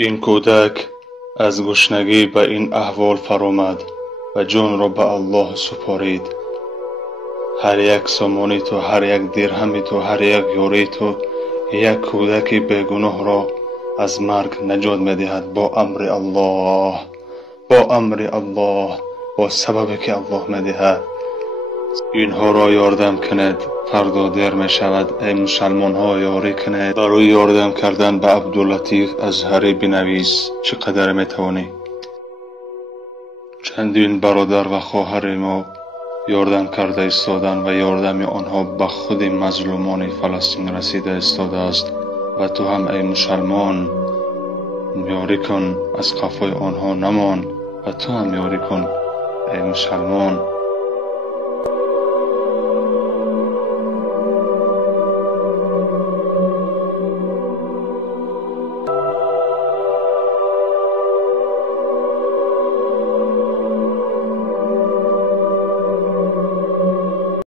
این کودک از گشنگی به این احوال فرآمد و جان را به الله سپارید. هر یک سامانی تو، هر یک درهمی تو، هر یک یاری تو یک کودک بیگناه را از مرگ نجات می‌دهد با امر الله، با امر الله، با سببی که الله می‌دهد. اینها را یاردم کنید، فردا دیر می شود. ای مسلمان ها یاری کنید. برای یاردم کردن به عبداللطیف ازهری بنویس چقدر می توانی. چندین برادر و خواهر ما یاردم کرده ایستادند و یاردم آنها به خود مظلومان فلسطین رسیده ایستاده است و تو هم ای مسلمان یاری کن، از قفای آنها نمان و تو هم یاری کن ای مسلمان.